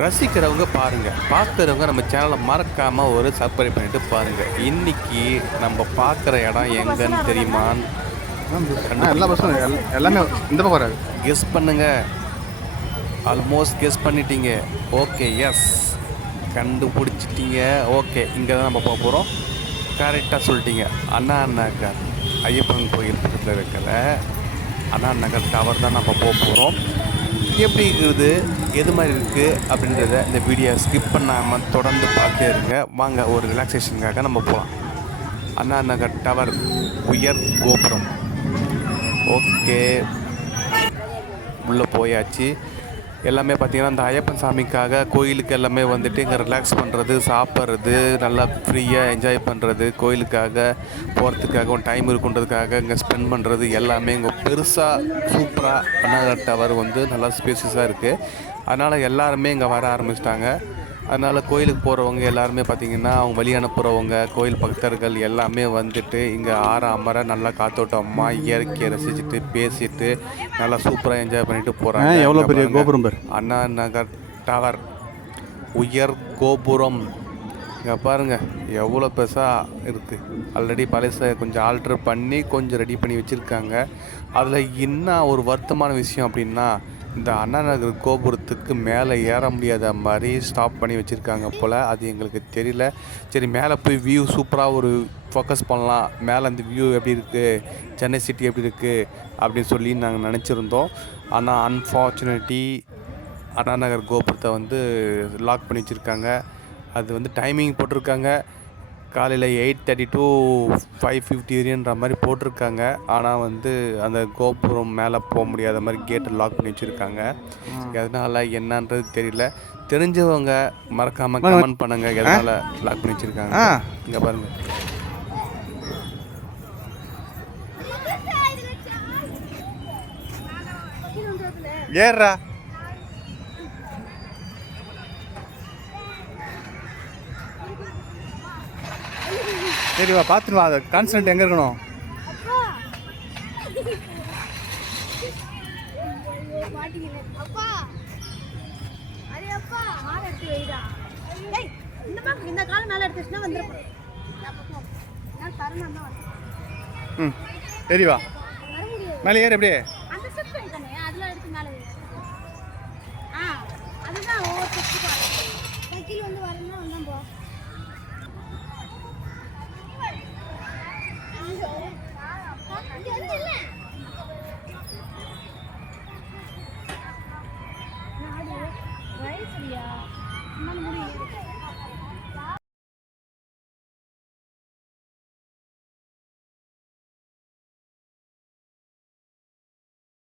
ரசிக்கிறவங்க பாருங்கள், பார்க்குறவங்க நம்ம சேனலை மறக்காமல் ஒரு சப்ஸ்கிரைப் பண்ணிட்டு பாருங்கள். இன்னைக்கு நம்ம பார்க்குற இடம் எங்கன்னு தெரியுமான்னு எல்லா பஸ்ஸும் எல்லாமே இந்த பக்கம் வராது. கெஸ் பண்ணுங்க. ஆல்மோஸ்ட் கெஸ் பண்ணிட்டீங்க. ஓகே, எஸ், கண்டுபிடிச்சிட்டீங்க. ஓகே, இங்கே தான் நம்ம போக போகிறோம். கரெக்டாக சொல்லிட்டீங்க. அண்ணா நகர் ஐயப்பன் கோயில் பக்கத்தில் இருக்கிற அண்ணா நகர் டவர் தான் நம்ம போக போகிறோம். எப்படி இருக்குது, எது மாதிரி இருக்குது அப்படின்றத இந்த வீடியோ ஸ்கிப் பண்ணாமல் தொடர்ந்து பார்த்தே இருங்க. வாங்க, ஒரு ரிலாக்ஸேஷனுக்காக நம்ம போகலாம். அண்ணா நகர் டவர் உயர் கோபுரம். ஓகே, உள்ளே போயாச்சு. எல்லாமே பார்த்திங்கன்னா இந்த ஐயப்பன் சாமிக்காக கோயிலுக்கு எல்லாமே வந்துட்டு இங்கே ரிலாக்ஸ் பண்ணுறது, சாப்பிட்றது, நல்லா ஃப்ரீயாக என்ஜாய் பண்ணுறது, கோயிலுக்காக போகிறதுக்காக டைம் இருக்குன்றதுக்காக இங்கே ஸ்பெண்ட் பண்ணுறது எல்லாமே இங்கே பெருசாக சூப்பராக அண்ணா டவர் வந்து நல்லா ஸ்பேசியஸாக இருக்குது. அதனால் எல்லாருமே இங்கே வர ஆரம்பிச்சிட்டாங்க. அதனால் கோயிலுக்கு போகிறவங்க எல்லாருமே பார்த்திங்கன்னா அவங்க வழி அனுப்புகிறவங்க, கோயில் பக்தர்கள் எல்லாமே வந்துட்டு இங்கே அமர நல்லா காத்தோட்டமாக இயற்கையை ரசிச்சுட்டு பேசிட்டு நல்லா சூப்பராக என்ஜாய் பண்ணிட்டு போகிறாங்க. எவ்வளோ பெரிய கோபுரம் பாரு, அண்ணா நகர் டவர் உயர் கோபுரம். இங்கே பாருங்கள் எவ்வளோ பெருசாக இருக்குது. ஆல்ரெடி பழசை கொஞ்சம் ஆல்ட்ரு பண்ணி கொஞ்சம் ரெடி பண்ணி வச்சுருக்காங்க. அதில் என்ன ஒரு வருத்தமான விஷயம் அப்படின்னா, இந்த அண்ணா நகர் கோபுரத்துக்கு மேலே ஏற முடியாத மாதிரி ஸ்டாப் பண்ணி வச்சுருக்காங்க போல். அது எங்களுக்கு தெரியல. சரி, மேலே போய் வியூ சூப்பராக ஒரு ஃபோக்கஸ் பண்ணலாம், மேலே அந்த வியூ எப்படி இருக்குது, சென்னை சிட்டி எப்படி இருக்குது அப்படின்னு சொல்லி நாங்கள் நினச்சிருந்தோம். ஆனால் அன்ஃபார்ச்சுனேட்லி அண்ணா நகர் கோபுரத்தை வந்து லாக் பண்ணி வச்சுருக்காங்க. அது வந்து டைமிங் போட்டிருக்காங்க, காலையில் 8:30 to 5:50 வரைன்ற மாதிரி போட்டிருக்காங்க. ஆனால் வந்து அந்த கோபுரம் மேலே போக முடியாத மாதிரி கேட்டை லாக் பண்ணி வச்சுருக்காங்க. எதனால் என்னன்றது தெரியல. தெரிஞ்சவங்க மறக்காமல் கமெண்ட் பண்ணுங்கள், எதனால் லாக் பண்ணி வச்சுருக்காங்க. இங்கே பாருங்கள், ஏறா சரிவா, பார்த்துருவா. அதை கான்சன்ட்ரேட் எங்கே இருக்கணும்? சரிவா, மேலே ஏறு. எப்படியே